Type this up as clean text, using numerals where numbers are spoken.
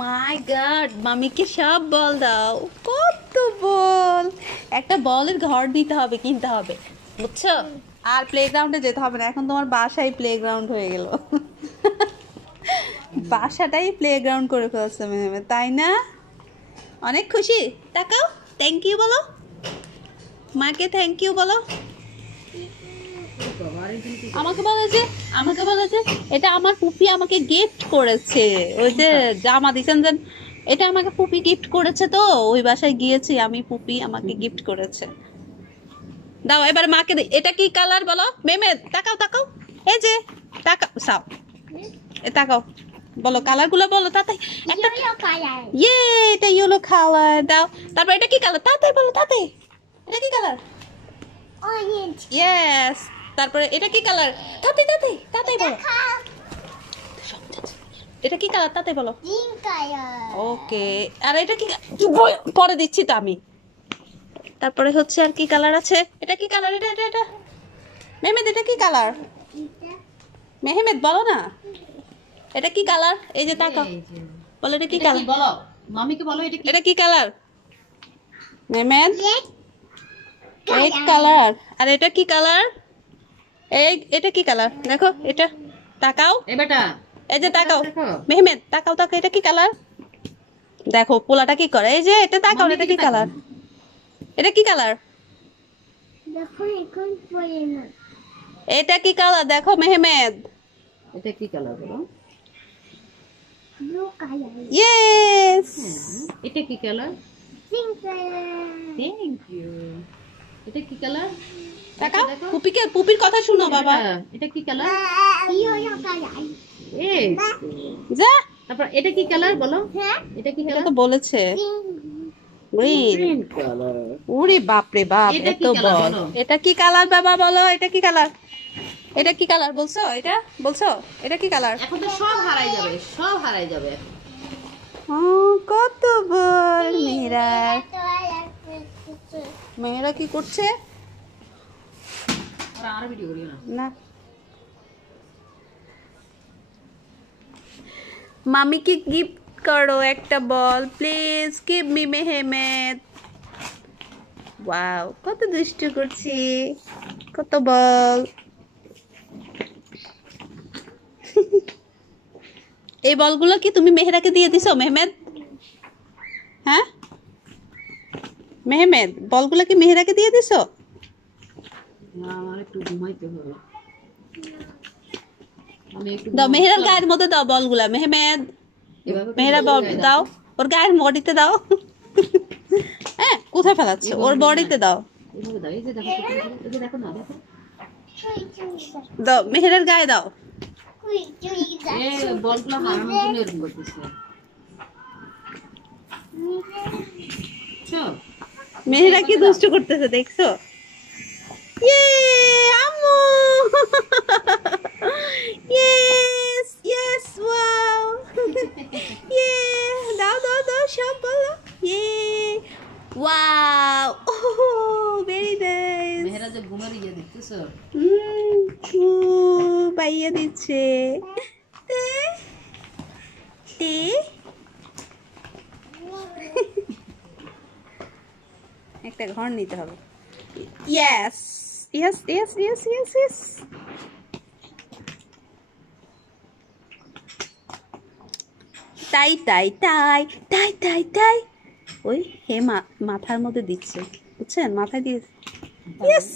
মাই god, মামিকে সব বল দাও। কত বল! একটা বলের ঘর দিতে হবে, কিনতে হবে, বুঝছো? আর প্লেগ্রাউন্ডে যেতে হবে না, এখন তোমার বাসাই প্লেগ্রাউন্ড হয়ে গেল। বাসাটাই প্লেগ্রাউন্ড করে ফেলছে মেহমেদ, তাই না? অনেক খুশি। তাকাও, থ্যাংক ইউ বলো মাকে, থ্যাংক ইউ বলো। আমাকে বলেছে এটা আমার ফুপি আমাকে গিফট করেছে। ওই যে জামা দিছেন যে, এটা আমাকে ফুপি গিফট করেছে, তো ওই বাসায় গিয়েছি আমি, ফুপি আমাকে গিফট করেছে। দাও এবার মাকে দে। এটা কি কালার বলো মেহমেদ? তাকাও তাকাও, এই যে তাকাও, সাও এ তাকাও, বলো কালার গুলো বলো তাড়াতাড়ি। একটা ইয়ে, এটা ইয়েলো কালার। দাও তারপর এটা কি কালার? তাড়াতাড়ি বলো, তাড়াতাড়ি। এটা কি কালার? অরেঞ্জ। ইয়েস। তারপরে এটা কি কালার? তাড়াতাড়ি তাড়াতাড়ি তাড়াতাড়ি বলো। এটা কি কালার? তাড়াতাড়ি বলো। Pink colour. ওকে। আর এটা কি? পরে দিচ্ছি তো আমি। তারপরে হচ্ছে আর কি কালার আছে? এটা কি কালার? এটা এটা এটা মেহমেদ, এটা কি কালার? মেহমেদ বলো না, এটা কি কালার? এই যে তাকাও, বলো এটা কি কালার? বলো মামিকে বলো এটা কি কালার? Mehmed, red colour. আর এটা কি কালার? এই এটা কি কালার? দেখো এটা, তাকাও এ বেটা, এই যে তাকাও মেহমেদ, তাকাও তাকাও, এটা কি কালার? দেখো পোলাটা কি করে, এই যে এটা তাকাও, এটা কি কালার? এটা কি কালার? দেখো এখন পড়ে না। এটা কি কালার দেখো মেহমেদ? এটা কি কালার বলো? Blue colour. ইয়েস। এটা কি colour? Pink colour. Thank you. এটা কি কালার? তাকাও, পুপির কথা শুনো বাবা। এটা কি কালার? Yellow colour. এই যা। তারপর এটা কি কালার বলো? এটা কি কালার? এটা তো বলেছে গ্রিন কালার। ওরে বাপ রে বাপ, এত বল। এটা কি কালার বাবা বলো? এটা কি কালার? এটা কি কালার বলছো? এটা বলছো এটা কি কালার? এখন তো সব হারাই যাবে, সব হারাই যাবে। ও কত বল মেয়েরা। মেয়েরা কি করছে? আর ভিডিও করি না। মামিকে গিফট করো একটা ball please, give me Mehmed. Wow, কত দুষ্টু করছি, কত বল। এই বলগুলো কি তুমি মেহেরাকে দিয়ে দিছো মেহমেদ? হ্যাঁ মেহমেদ, বলগুলো কি মেহেরাকে দিয়ে দিছো? না, আমার একটু ঘুমাইতে হবে। দাও মেহেরার গায়ের মধ্যে দাও বলগুলা মেহমেদ। মেহেরা বল দাও, ওর গায়ের বডিতে দাও। হ্যাঁ কোথায় ফেলাচ্ছ? ওর বডিতে দাও। দাও মেহেরার গায়ে দাও। মেহেরা কি দুষ্টু করতেছে দেখছো? ইয়ে আম্মু। Yes yes wow. ইয়ে দাও দাও দাও সব বলো। ইয়ে ওয়াও, ওহ ভেরি নাইস। মেহেরা যে ঘুমের ইয়ে দিতেছো, বাইয়া দিচ্ছে। তে একটা ঘর নিতে হবে। Yes yes yes yes yes yes. তাই তাই তাই তাই তাই তাই। ওই হে মাথার মধ্যে দিচ্ছে, বুঝছেন? মাথায় দিয়ে। ইয়েস।